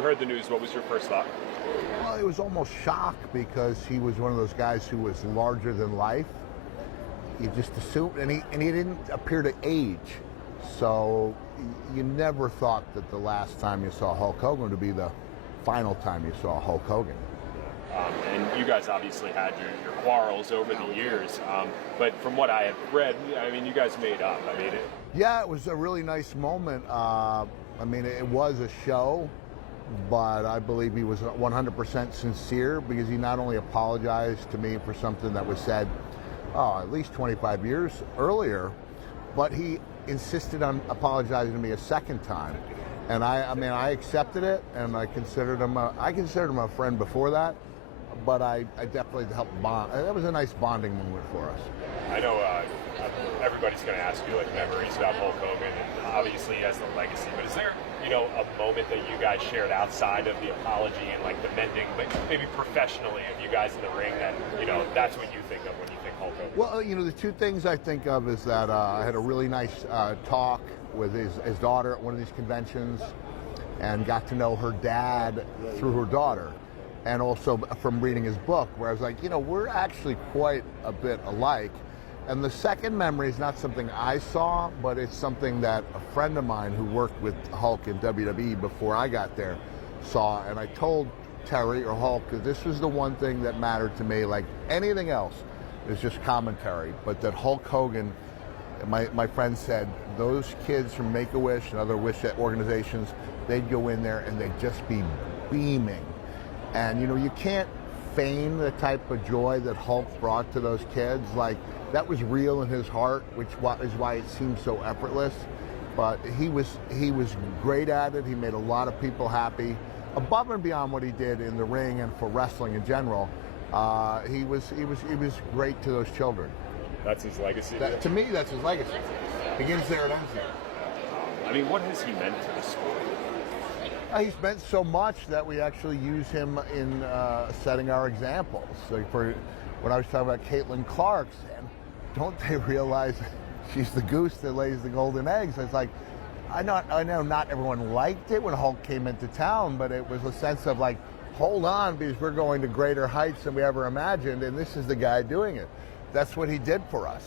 you heard the news, what was your first thought? Well, it was almost shock because he was one of those guys who was larger than life. You just assumed, and he didn't appear to age. So you never thought that the last time you saw Hulk Hogan would be the final time you saw Hulk Hogan. And you guys obviously had your quarrels over the years, but from what I have read, I mean, you guys made up. Yeah, it was a really nice moment. It was a show, but I believe he was 100% sincere because he not only apologized to me for something that was said, at least 25 years earlier, but he insisted on apologizing to me a second time. And I accepted it, and I considered him a friend before that, but I definitely helped bond. That was a nice bonding moment for us. I know everybody's going to ask you memories about Hulk Hogan, and obviously he has the legacy, but is there a moment that you guys shared outside of the apology and the mending, but maybe professionally of you guys in the ring that that's what you think of when you think Hulk Hogan? Well, the two things I think of is that I had a really nice talk with his daughter at one of these conventions and got to know her dad through her daughter, and also from reading his book, where I was like, we're actually quite a bit alike. And the second memory is not something I saw, but it's something that a friend of mine who worked with Hulk in WWE before I got there saw. And I told Terry or Hulk that this was the one thing that mattered to me. Like anything else is just commentary. But that Hulk Hogan, my friend said, those kids from Make-A-Wish and other wish organizations, they'd go in there and they'd just be beaming. And, you can't feign the type of joy that Hulk brought to those kids. That was real in his heart, which is why it seemed so effortless. But he was great at it. He made a lot of people happy, above and beyond what he did in the ring and for wrestling in general. He was great to those children. That's his legacy. To me, that's his legacy. Begins there and ends there. What has he meant to the sport? He's meant so much that we actually use him in setting our examples. For when I was talking about Caitlin Clark, don't they realize she's the goose that lays the golden eggs? It's like, I know not everyone liked it when Hulk came into town, but it was a sense of hold on, because we're going to greater heights than we ever imagined, and this is the guy doing it. That's what he did for us.